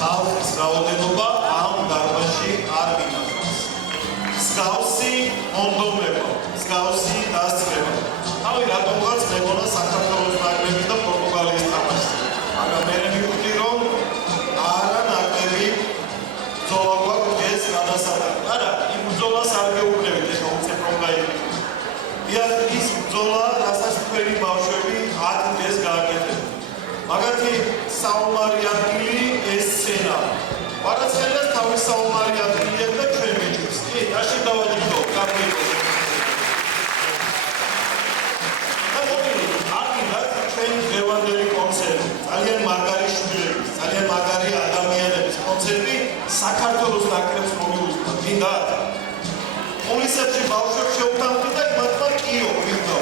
ხალხის რაოდენობა ამ დარბაზში არ მინახავს. მსგავსი მონდომება, მსგავსი დასწრება. თავი რატომღაც მეგონა საქართველოს ნაკრები და პორტუგალიის თამაში. მაგრამ მე მივხვდი რომ არა ნაკრები ბრძოლა გვაქვს ეს გადასახადი. არა, იმ ბრძოლას არ გეუბნებით ეხლა უცებ რომ გაიგეთ. დიახ, ის ბრძოლა, რასაც თქვენი ბავშვები 10 დღეს გააკეთებენ. მაგათი საომარი ადგილი ეს სცენა. ვარაცხელიას თავის საომარი ადგილი აქვს და ჩვენ მიჭირს. კი, რაში დავაჯილდო, გამიგო. დღევანდელი კონცერტი, ძალიან მაგარი შვილების, ძალიან მაგარი ადამიანების კონცერტი საქართველოს ნაკრებს მომიუძღვნა. გინდათ? პოლიციებში ბავშვებს შევთანხმდით და იმათმა კიო ვინდა.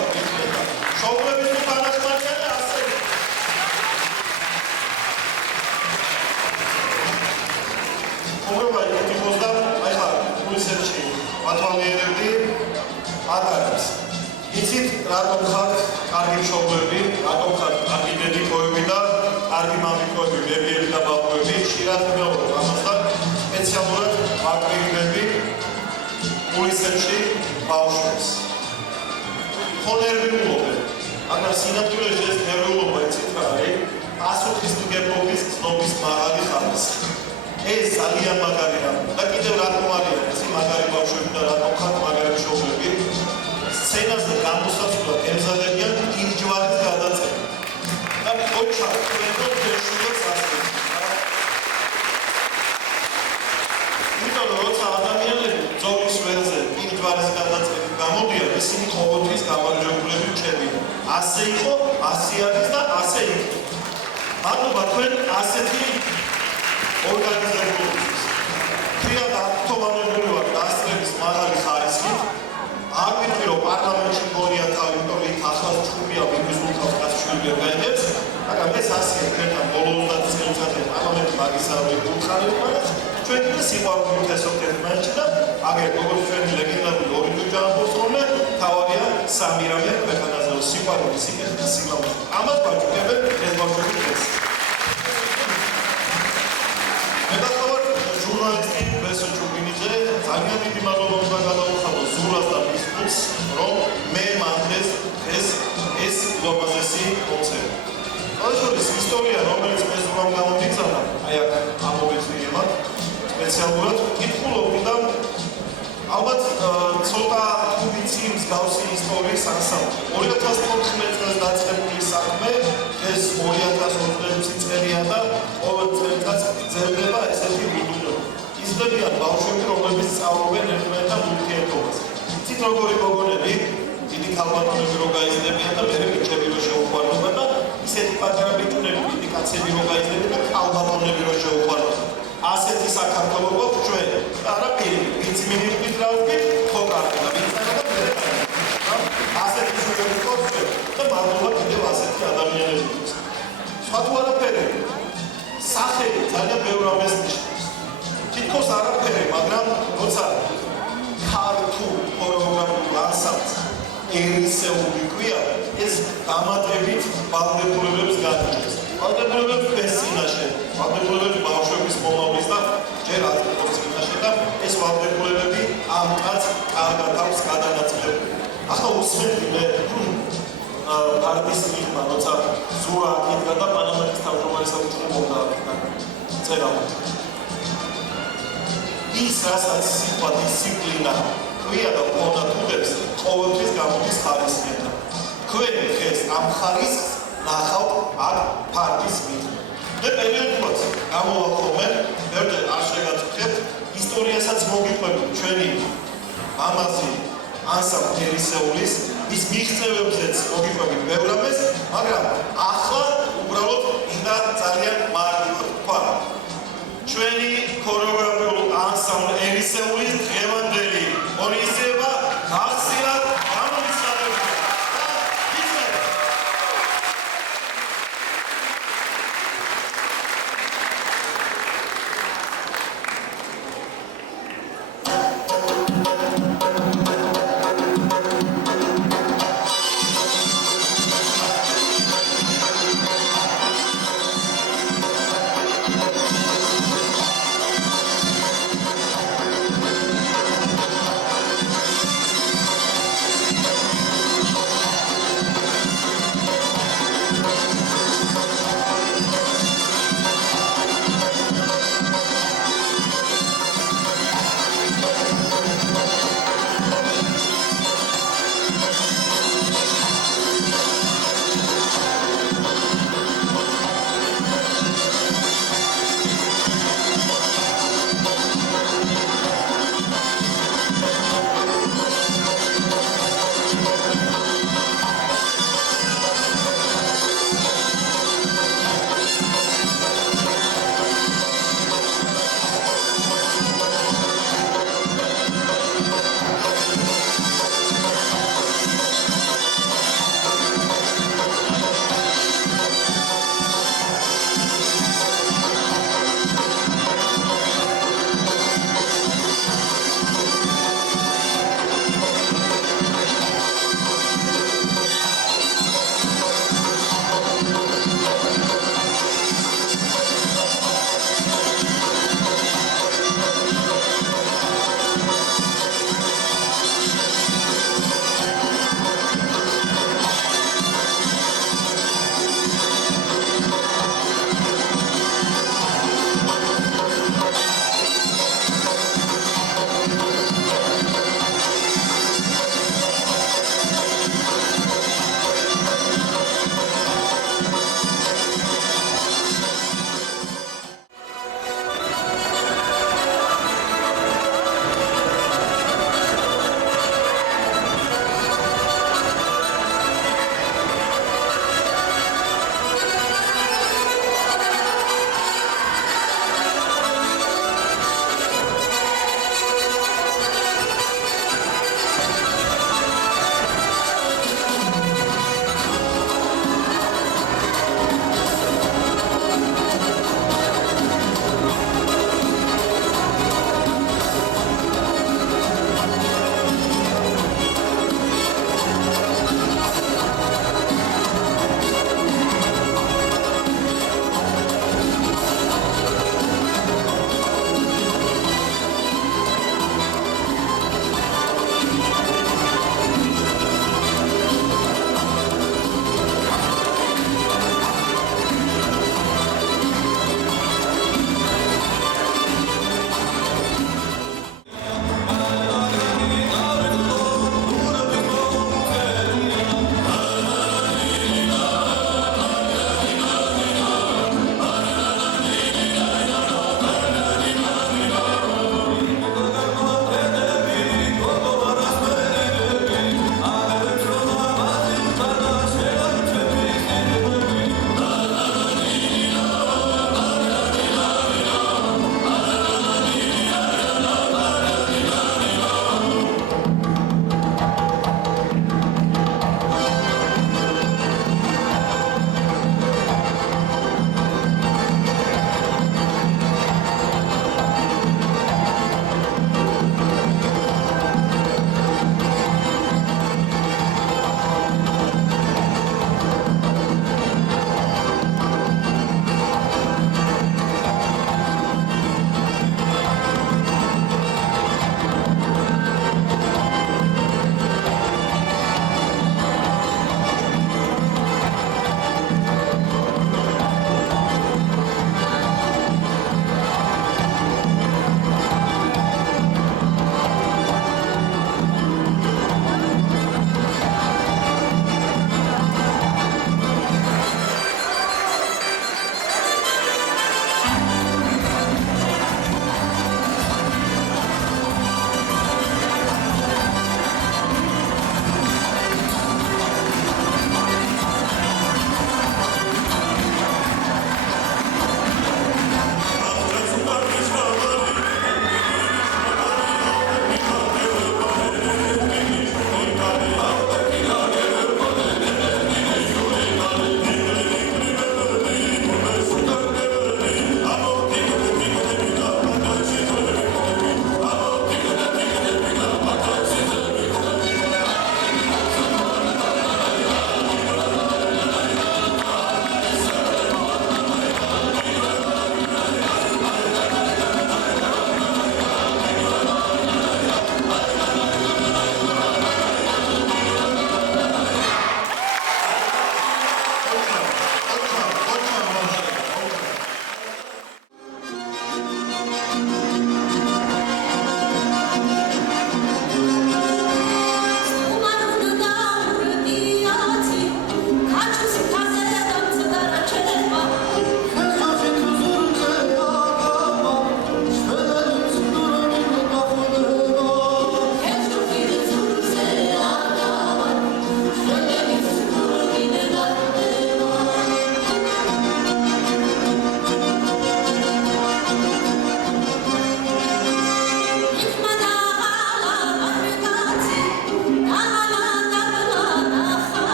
შოუების თუ თანაშმარჯვენი ასე. მოგებაი ეთიკოს და აი ხა პოლიციებში პატრონიერებდი ატარებს. იცით რატომ ხართ კარგი მშობლები, რატომ ხართ კარგი დედიკოები და კარგი მამიკოები, ბებიები და ბაბუები, ხშირად ვიმეორებ ამასთან სპეციალურად ვაკრიბები პოლიციებში ბავშვებს. ხო ნერვიულობენ, მაგრამ სინამდვილეში ეს ნერვიულობა იცით რა არის? პასუხისმგებლობის ცნობის მაღალი ხარისხი. ეს ძალიან მაგარი რამ და კიდევ რატომ არის ეს მაგარი ბავშვები და რატომ ხართ მაგარი მშობლები? სცენაზე გამოსასვლელად ემზადებიან ირჯვარის გადაწყვეტას. და ოჩა თქვენო შეშულებს ასე. იმიტომ რომ როცა ადამიანები ბრძოლის ველზე ირჯვარის გადაწყვეტით გამოდიან, ისინი ყოველთვის გამარჯვებულები რჩებიან. ასე იყო, ასე არის და ასე იქნება. მადლობა თქვენ ასეთი ორგანიზებულობის. ფრიად აქტოვანებული ვარ დასწრების მაღალი ხარისხით. აგვიტყვი რომ პარლამენტში გონია თავი, იმიტომ რომ ახალ ჯგუფია ვინმეს უხავს კაცშვილი გაიგებს, მაგრამ ეს ასეა თქვენთან ბოლო 30 წელიწადში პარლამენტი მაგისტრალი უხარებდა და ჩვენ კიდე სიყვარული ვთესავთ ერთმანეთში და აგერ როგორც ჩვენი ლეგენდარული ორი ჯანმრთელობა თავარია სამი რამე ქვეყანაზე სიყვარული, სიკეთე და სილამაზე. ამას ვაჭირდებენ ეს ბავშვები დღეს. მედახოვარ ჟურნალისტი ბესო ჩუბინიძე ძალიან დიდი მადლობა უნდა გადავუხადო ზურას და მის გუნდს რომ მე მანდეს ეს ულამაზესი კონცერტი. ალბათ ისტორია რომელიც მე ზურამ გამომიგზავნა აი აქ ამოვეცნიერმა სპეციალურად კითხულობდი და ალბათ ცოტა ვიცი მსგავსი ისტორიის ანსამბლი. 2014 წელს დაწყებული საქმე ეს 2026 წელია და ყოველ წელიწადს გრძელდება ესეთი უდულობა. იზრდებიან ბავშვები, რომლებიც სწავლობენ ერთმანეთთან ურთიერთობას. იცით როგორი გოგონები, დიდი ქალბატონები რო გაიზრდებიან და მერე ბიჭები რო შეუყვარდება და ისეთი პატარა ბიჭუნები, დიდი კაცები რო გაიზრდებიან და ქალბატონები რო შეუყვარდება. ასეთი საქართველო გვაქვს ჩვენ. არა პირი, ვინც მივიყვით რა ვთქვით, ხო კარგი და ვინც არა და მერე კარგი. ასეთი შუქები გვაქვს ჩვენ და მადლობა კიდევ ასეთი ადამიანებისთვის. სხვა თუ არაფერი, სახელი ძალიან ბევრ რამეს ნიშნავს. თითქოს არაფერი, მაგრამ როცა ქართულ ხორეოგრაფიულ ანსამბლს ერისეული ქვია, ეს დამატებით ვალდებულებებს განიჭებს. ვალდებულებებს ფესინაშე, ვალდებულებებს ბავშვების მომავლის და ჯერ ატყობს წინაშე და ეს ვალდებულებები ამ კაცს კარგად აქვს გადანაწილებული. ახლა უსმენდი მე პარტიის მიღმა, როცა ზურა აკითხა და პარლამენტის თავმჯდომარის საუჭმელობდა წერა. ის რასაც სიტყვა დისციპლინა ქვია და მონათულებს ყოველთვის გამოდის ხარისხიდან. თქვენ დღეს ამ ხარისხს ნახავთ აქ პარტიის მიღმა. მე პერიოდულად გამოვახომე, ბევრჯერ არ შეგაწყვეტ, ისტორიასაც მოგიყვებით ჩვენი მამაზი ანსამბლი ერისეულის ის მიღწევებზეც მოგიყვებით ბევრ რამეს, მაგრამ ახლა უბრალოდ მინდა ძალიან მარტივად ვთქვა. ჩვენი ქორეოგრაფიული ანსამბლი ერისეულის დღევანდელი ღონისძიება გახსნილად გამომცხადებულია.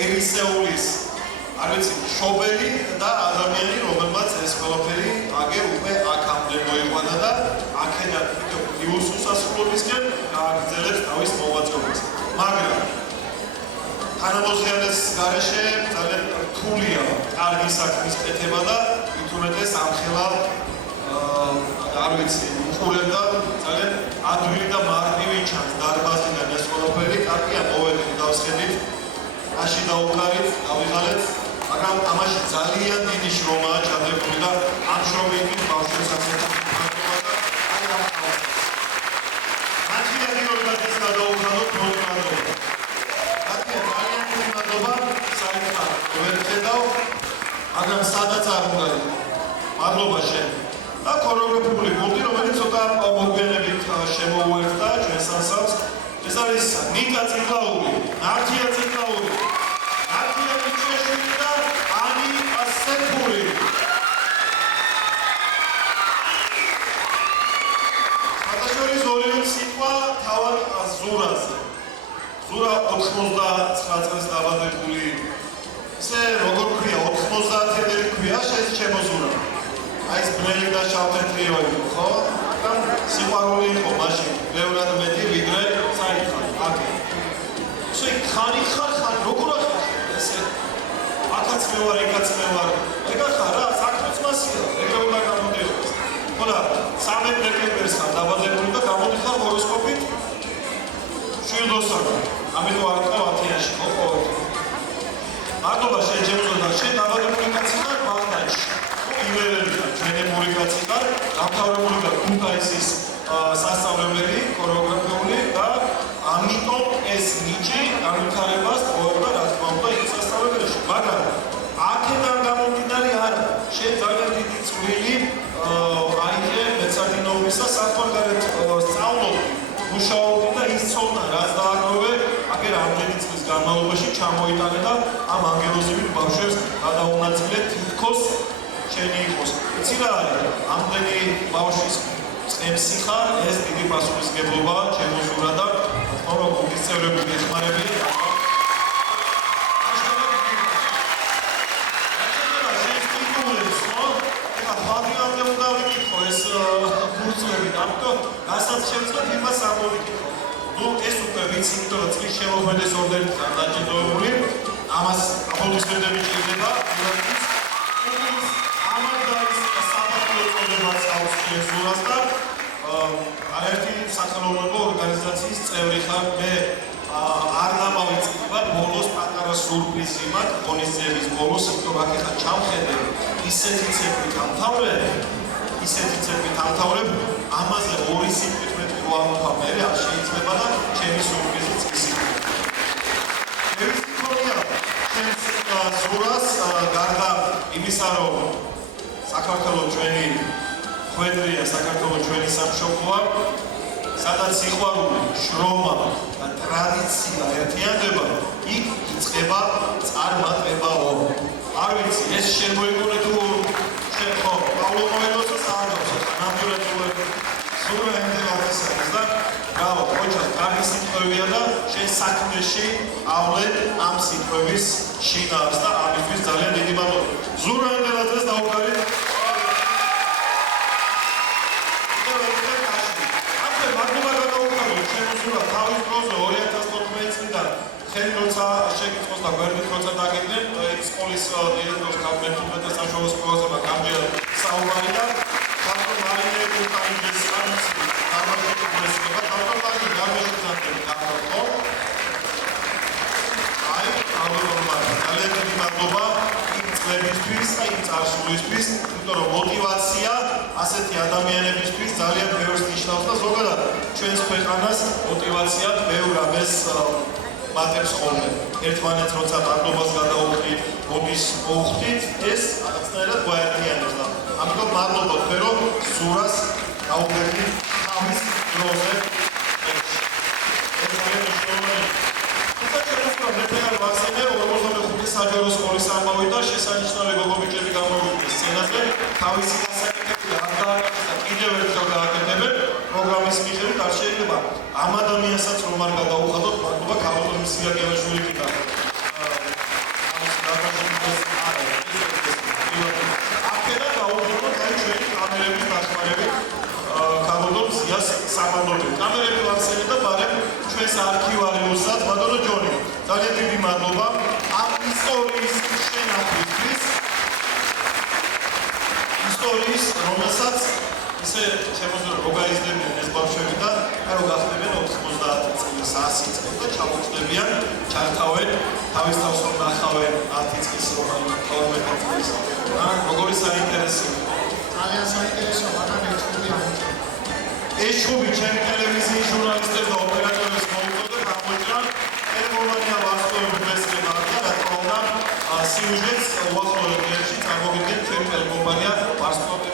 ერისეულის არ ვიცი შობელი და ადამიანი რომელმაც ეს ყველაფერი აგერ უკვე აქამდე მოიყვანა და აქედან იუს უსასრულობისკენ გააგრძელებს თავის მოღვაწეობას მაგრამ თანამოძიარის გარეშე ძალიან რთულია კარგი საქმის კეთება და მithumetes ამხელა არ ვიცი უყურებდა ძალიან ადვილი და მარტივი ჩანს დარბაზიდან ეს ყველაფერი კარგია მოვედით დავსხედით აში დაუყარით დავიღალეთ მაგრამ ამაში ძალიან დიდი შრომაა ჩადებული და ამ შრომით ბავშვებს ასეთი პრობლემა და აი ამ მათი ორგანიზაციის გადაუხადოთ პროგრამები. ძალიან დიდი მადლობა საერთოდ ვერ ხედავ მაგრამ სადაც არ უნდა იყო. მადლობა შენ. და ქორეოგრაფიული გუნდი რომელიც ცოტა მოგვიანებით შემოუერთდა ჩვენს ანსამბლს ეს არის ნიკა ციკლაური, ნართია ციკლაური, ნართია მიჩეშვილი და ანი ასეფური. გადაშორის ორივე სიტყვა თავად ზურაზე. ზურა 99 წელს დაბადებული. ესე როგორ ქვია 90-იანი ქვია შემო ზურა. აი ეს ბლელი და შავთეთრიო იყო, ხო? მაგრამ სიყვარული იყო მაშინ, ბევრად მეტი ვიდრე საერთოდ. აკი. ესე ხარი როგორ ახლა ესე აკაც მე ვარ, ეკაც მე ვარ. ეგა ხარ რა, საქმეც მასია, ეგრე უნდა გამოდიოდეს. ხო და 13 დეკემბერს ხარ დაბადებული და გამოდიხარ ჰოროსკოპით შვილდოსთან. ამიტომ არ თქვა 10-იანში, ხო ყოველთვის. მადლობა შენ ჩემსა შენ დაბადებული კაცი ხარ ბაღდადში. იმერელია ჩვენი მურიკაცი ხარ, დამთავრებული და ქუთაისის სასწავლებელი ქორეოგრაფიული და ამიტომ ეს ნიჭი განვითარებას ყოველდა რა თქმა უნდა ის სასწავლებელში. მაგრამ აქედან გამომდინარე არა, შენ ძალიან დიდი წვლილი აიღე მეცადინეობისა საქმარგარეთ სწავლობდი, მუშაობდი და ის ცოდნა რაც დააგროვე აგერ ამდენი წლის განმავლობაში ჩამოიტანე და ამ ანგელოზებით ბავშვებს გადაუნაწილე თითქოს შენი იყოს. იცი რა არის? ამდენი ბავშვის წემსი ხარ, ეს დიდი პასუხისმგებლობაა ჩემო ზურა და თქო გუნდის წევრები გეხმარები. ფადრიალზე უნდა ვიკითხო ეს კურსები და ამიტომ რასაც შევწყვეტ იმას არ მოვიკითხო. ნუ ეს უკვე ვიცი, იმიტომ რომ წლის შემოქმედეს ორდერით დაჯილდოებული, ამას აპლოდისმენტები ჭირდება. ზურას და არაერთი სახელმწიფო ორგანიზაციის წევრი ხარ მე არ გამავიწყდება ბოლოს პატარა სურპრიზი მაქვს ღონისძიების ბოლოს იმიტომ რომ ახლა ჩამხედე ისეთი ცეკვით ამთავრებ ამაზე ორი სიტყვით მეტი რო ამოფა მე არ შეიძლება და ჩემი სურპრიზიც ის იქნება. ეს იქონია ჩემს ზურას გარდა იმისა რომ საქართველოს ჩვენი ხვედრია საქართველოს ჩვენი სამშობლოა, სადაც სიყვარული, შრომა და ტრადიცია ერთიანდება, იქ იწყება წარმატებაო. არ ვიცი, ეს შემოიგონე თუ შენ ხო, პავლო კოელოს აღავს, ნამდვილად ზურა ენდელაძის არის და ბრავო, ხოჭა, კარგი სიტყვებია და შენ საქმეში ავლე ამ სიტყვების შინაარს და ამისთვის ძალიან დიდი მადლობა. ზურა ენდელაძეს დაუყარეთ. თავის დროზე 2014 წლიდან ხელი როცა შეგიწყოს და გვერდით როცა დაგიდნენ ის სკოლის დირექტორს გამერთუბეთ და საშუალო სკოლაზე გამჯერა საუბარი და თვითონ მარინე კუკაიძეს ამის გამარჯვებას თვითონ გამარჯვებული გამარჯვებული აი ალბათ ძალიან დიდი მადლობა იმ წლებისთვის და იმ წარსულისთვის იმიტომ რომ მოტივაცია ასეთი ადამიანებისთვის ძალიან ბევრს ნიშნავს და ზოგადად ჩვენს ქვეყანას მოტივაციად ბევრ ამას მატებს ხოლმე. ერთმანეთს როცა დაბლობას გადაუხდით, გოდის მოუხდით, ეს რაღაცნაირად გვაერთიანებს და ამიტომ მადლობა თქვენ რომ ზურას გაუგებდით თავის დროზე. ეს ძალიან მნიშვნელოვანია. თუმცა ჩვენ მე ფერალ ვახსენე 45 საჯარო სკოლის ამბავი და შესანიშნავი გოგობიჭები გამოვიდნენ სცენაზე თავისი დასაკეთებით არ დააკეთეს და კიდევ ერთხელ გააკეთებენ პროგრამის მიხედვით არ შეიძლება ამ ადამიანსაც რომ არ გადაუხადოთ მადლობა ქალბატონ მისიაკელაშვილი კიდევ სამდობლით. კამერები ვახსენებ და ბარემ ჩვენს არქივარიუსად ბატონო ჯონი. ძალიან დიდი მადლობა ამ ისტორიის შენახვისთვის. ისტორიის, რომელსაც ისე შემოძლო რო გაიზრდებიან ეს ბავშვები და რო გახდებიან 90 წლის, 100 წლის და ჩამოწდებიან, ჩართავენ, თავის თავს რომ ნახავენ 10 წლის რომ 12 წლის. როგორი საინტერესო. ძალიან საინტერესო მაგარი ექსკურსია. ეს ჯგუფი ჩემი ტელევიზიის ჟურნალისტებს და ოპერატორებს მოუწოდა გამოიჭრა ეროვნულია ვარსკვლავების მესწრება და რა თქმა უნდა სიუჟეტს უახლოეს დღეებში წარმოგიდგენთ ჩვენი ტელეკომპანია ვარსკვლავების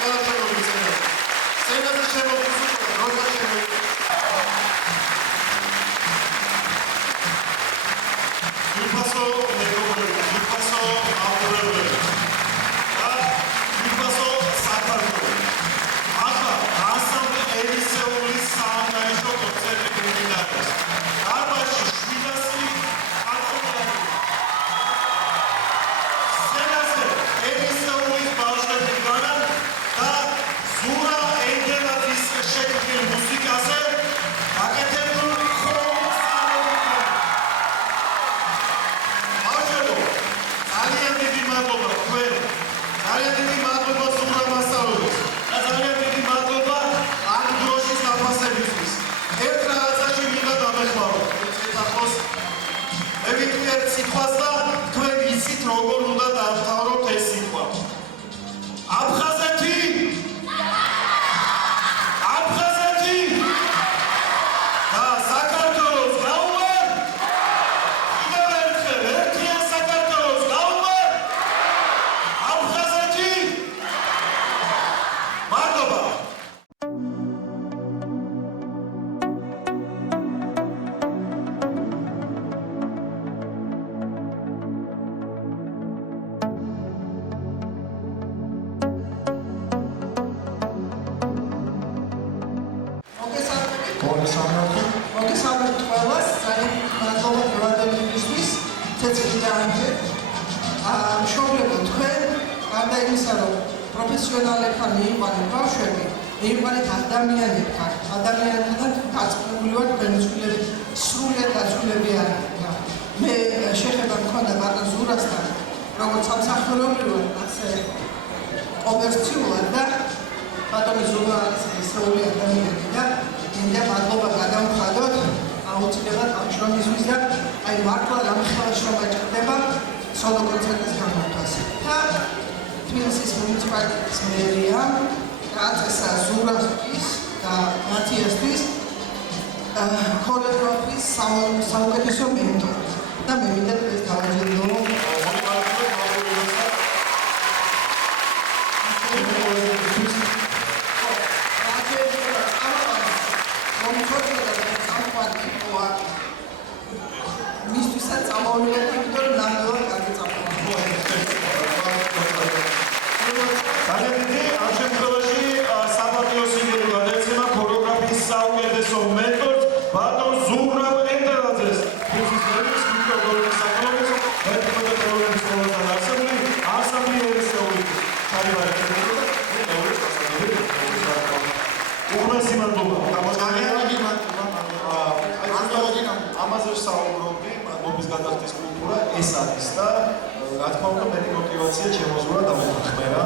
ყველა შემოგვიწერა. სცენაზე შემოგვიწერა, როცა შემოგვიწერა. Gyulfaso მეგობრები, Gyulfaso აურელები. და Gyulfaso საქართველო. ახლა ასამბლე ერისეულის საანგარიშო კონცერტი მიმდინარეობს. დარბაზში 700 ატომიანი. სცენაზე ერისეულის ბავშვები დგანან და ზურა ენგელაძის შექმნილ მუსიკაზე გაკეთებულ ხმოვანს ძალიან დიდი მადლობა თქვენ. ძალიან დიდი მადლობა ზურა მასწავლებელს. და ძალიან დიდი მადლობა ამ დროშის დაფასებისთვის. ერთ რაღაცაში მინდა დამეხმაროთ. ეხლა მე ვიტყვი ერთ სიტყვას და თქვენ იცით როგორ უნდა დავთავროთ ეს სიტყვა. აფხაზეთი! აფხაზეთი! და საქართველოს გაუმარ! კიდევ ერთხელ, ერთიან საქართველოს გაუმარ! აფხაზეთი! მადლობა! მოგესალმებით ყველას, ძალიან მადლობა დღევანდელისთვის, ცეცხლიდანჯერ. მშობლებო, თქვენ გარდა იმისა, რომ პროფესიონალებთან მიიყვანეთ ბავშვები, მიიყვანეთ ადამიანებთან, ადამიანებთან გაწმული ვარ, თქვენი ცვლილები სრულიად გაწმულები არიან. მე შეხება მქონდა ბატონ ზურასთან, როგორც სამსახურეობრივად, ასე კომერციულად და ბატონი ზურა არის ესეული ადამიანი და მინდა მადლობა გადავხადოთ აუცილებლად ამ შრომისთვის და აი მართლა რამხელა შრომა ჭირდება სოლო კონცერტის გამართვას. და თბილისის მუნიციპალიტეტის მერია გაწესა ზურასთვის და მათიასთვის ქორეოგრაფიის საუკეთესო მენტორი. და მე მინდა ეს დავაჯერდო მისთვისაც ამოვიდა თვითონ ნამდვილად კარგი წამოვა. ძალიან დიდი ამ შემთხვევაში საპატიო სიმღერა გადაეცემა ქორეოგრაფიის საუკეთესო მენტორს ბატონ ზურაბ ენგელაძეს. თვისის მერიის მიკროფონის საკრებულოს ერთმანეთს პროგრამის სკოლასთან ასამბლე ერისეულის ჩაიბარეთ უღმესი მადლობა. ძალიან დიდი მადლობა. ამაზე საუბრობდი, მადლობის გადახდის კულტურა ეს არის და რა თქმა უნდა მეტი мотиваცია შემოზღურა დამოხმერა.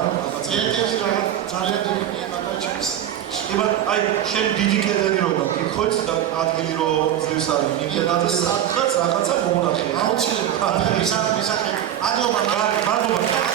ერთ-ერთი ძალიან დიდი მიღება ჩემს. იბა აი შენ დიდი კედელი რო გიქხოთ და ადგილი რო ძლივს არის. იმედად სადღაც რაღაცა მომონახია. აუცილებლად. მისახე. მადლობა. მადლობა.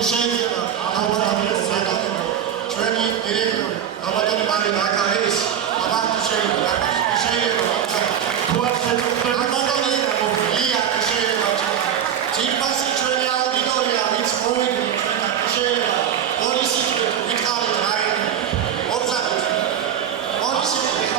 თუ შეიძლება ჩვენი დირექტორი ალბათ მარი ნაკარის ალბათ თუ შეიძლება თუ არ შეწყვეტ ძირფასი ჩვენი აუდიტორია ვინც მოვიდნენ ჩვენთან შეიძლება ორი სიტყვით ვითხარით რაიმე ოფსაიდით ორი სიტყვით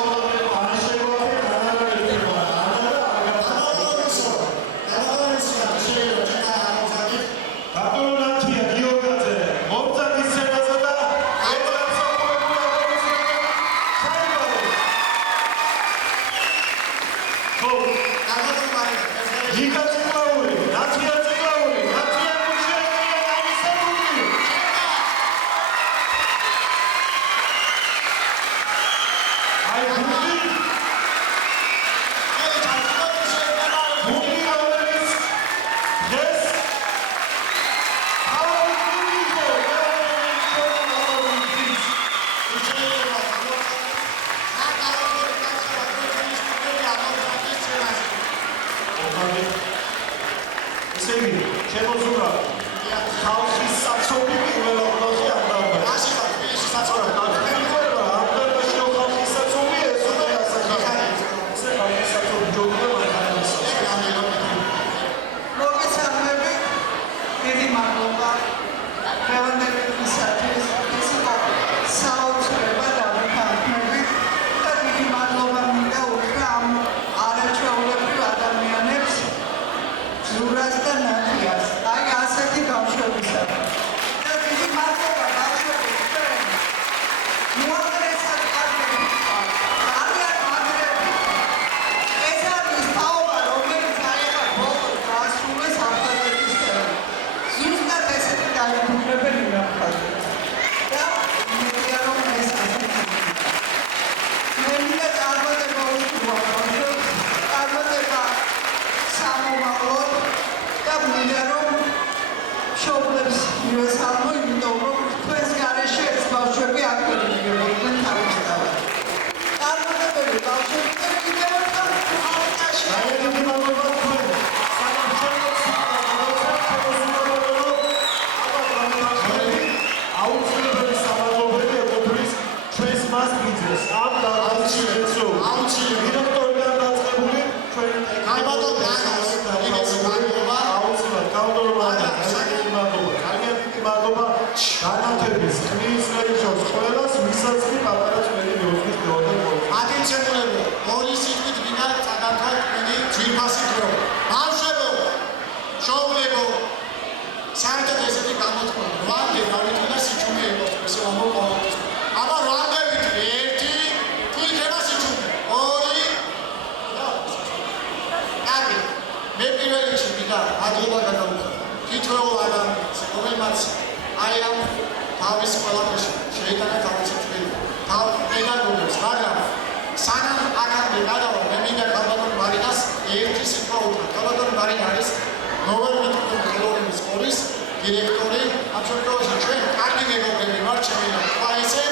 დირექტორი აბსოლუტურად ჩვენ კარგი მეგობრები ვართ ჩემი კლასზე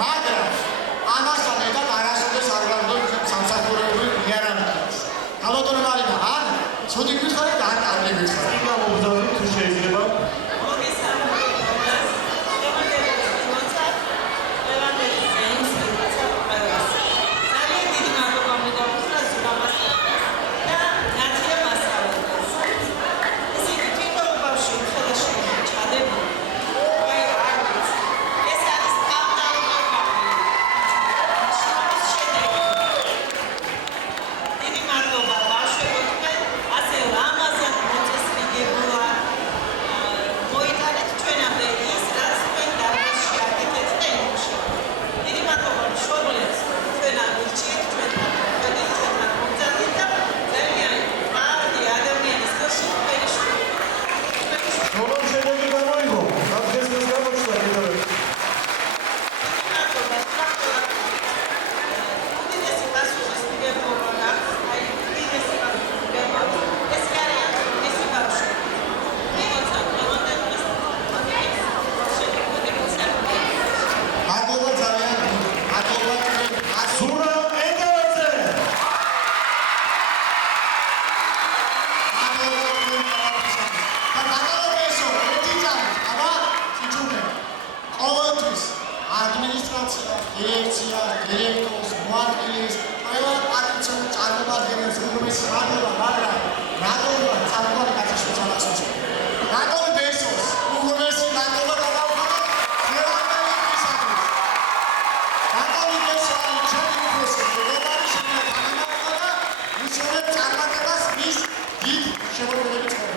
მაგრამ ამასთან ერთად არასოდეს არ ვარდოთ სამსახურეობრივ იარაღებს ალბათ მარინა ან ცუდი გითხარით ან კარგი გითხარით იქა მოგზაურობ თუ შეიძლება დიდი მადლობა ბავშვებო, ასე ლამაზად მოწესრიგე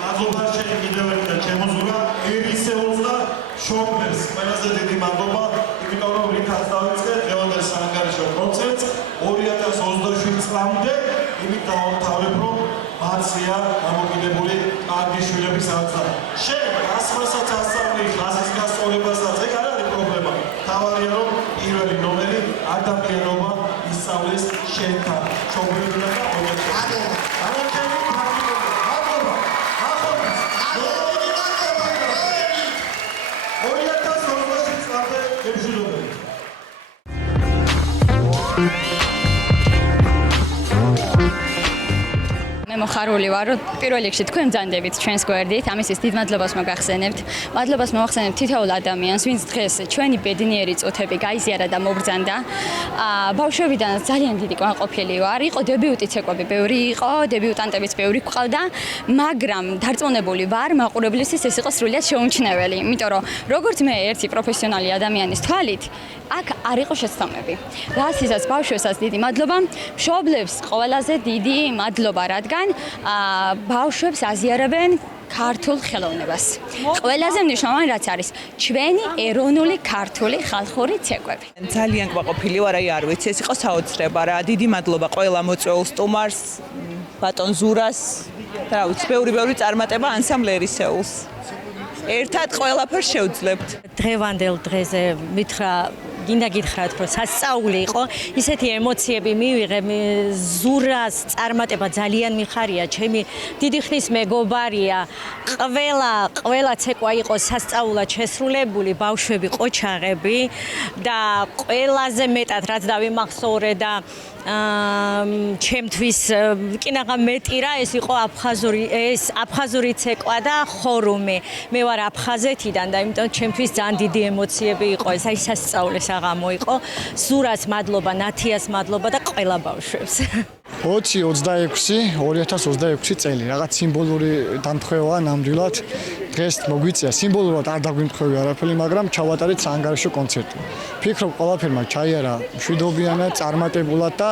მადლობა შენ კიდევ ერთხელ ჩემო ზურა ერისეულს და შობლებს ყველაზე დიდი მადლობა იმიტომ რომ რითაც დავიწყე დღევანდელ საანგარიშო კონცერტს 2027 წლამდე იმით დავამთავრებ რომ მაცია გამოკიდებული კარგი შვილების აღზრდა შენ გასვლასაც ასწავლი ხაზის გასწორებასაც ეგ არ არის პრობლემა თავარია რომ პირველი ნომერი ადამიანობა ისწავლეს შენთან შობლებთან და ოჯახებთან მე მოხარული ვარ, რომ პირველ რიგში თქვენ ბრძანდებით ჩვენს გვერდით, ამისთვის დიდ მადლობას მოგახსენებთ. მადლობას მოგახსენებთ თითოეულ ადამიანს, ვინც დღეს ჩვენი ბედნიერი წუთები გაიზიარა და მობრძანდა. ბავშვობიდან ძალიან დიდი კმაყოფილი ვარ. იყო დებიუტი ცეკვები ბევრი იყო, დებიუტანტებიც ბევრი გვყავდა, მაგრამ დარწმუნებული ვარ, მაყურებლისთვის ეს იყო სრულიად შეუმჩნეველი, იმიტომ რომ როგორც მე ერთი პროფესიონალი ადამიანის თვალით, აქ არ იყო შეცდომები. რასისაც ბავშვებსაც დიდი მადლობა, მშობლებს ყველაზე დიდი მადლობა, რადგან ბავშვებს აზიარებენ ქართულ ხელოვნებას. ყველაზე მნიშვნელოვანი რაც არის, ჩვენი ეროვნული ქართული ხალხური ცეკვები. ძალიან კმაყოფილი ვარ, არ ვიცი, ეს იყო საოცრება რა. დიდი მადლობა ყველა მოწვეულ სტუმარს, ბატონ ზურას, რა ვიცი, ბევრი წარმატება ანსამბლ ერისეულს. ერთად ყველაფერს შევძლებთ. დღევანდელ დღეზე მითხრა გინდა გითხრათ, რომ სასწაული იყო, ისეთი ემოციები მივიღე, ზურას წარმატება ძალიან მიხარია, ჩემი დიდი ხნის მეგობარია, ყველა ცეკვა იყო სასწაულად შესრულებული, ბავშვები, ყოჩაღები და ყველაზე მეტად რაც დავიმახსოვრე და ჩემთვის კინაღა მეტი რა ეს იყო აფხაზური ცეკვა და ხორუმი. მე ვარ აფხაზეთიდან და იმიტომ ჩემთვის ძალიან დიდი ემოციები იყო ეს აი სასწაული საღამო იყო. ზურას მადლობა, ნათიას მადლობა და ყველა ბავშვებს. 2026 წელი რაღაც სიმბოლური დამთხევა ნამდვილად დღეს მოგვიწია სიმბოლურად არ დაგვიმთხევი არაფერი, მაგრამ ჩავატარეთ საანგარიშო კონცერტი. ფიქრობ ყველაფერმა ჩაიარა მშვიდობიანად, წარმატებულად და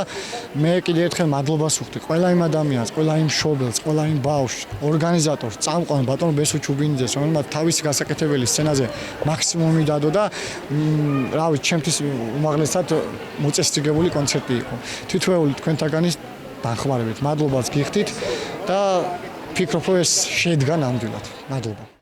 მე კიდევ ერთხელ მადლობას ვუხდი ყველა იმ ადამიანს, ყველა იმ მშობელს, ყველა იმ ბავშვს, ორგანიზატორს, წამყვან ბატონ ბესო ჩუბინიძეს, რომელმაც თავისი გასაკეთებელი სცენაზე მაქსიმუმი დადო და რა ვიცი, ჩემთვის უმაღლესად მოწესრიგებული კონცერტი იყო. თითოეული თქვენთაგანის დახმარებით მადლობას გიხდით და ფიქრობ რომ ეს შედგა ნამდვილად. მადლობა.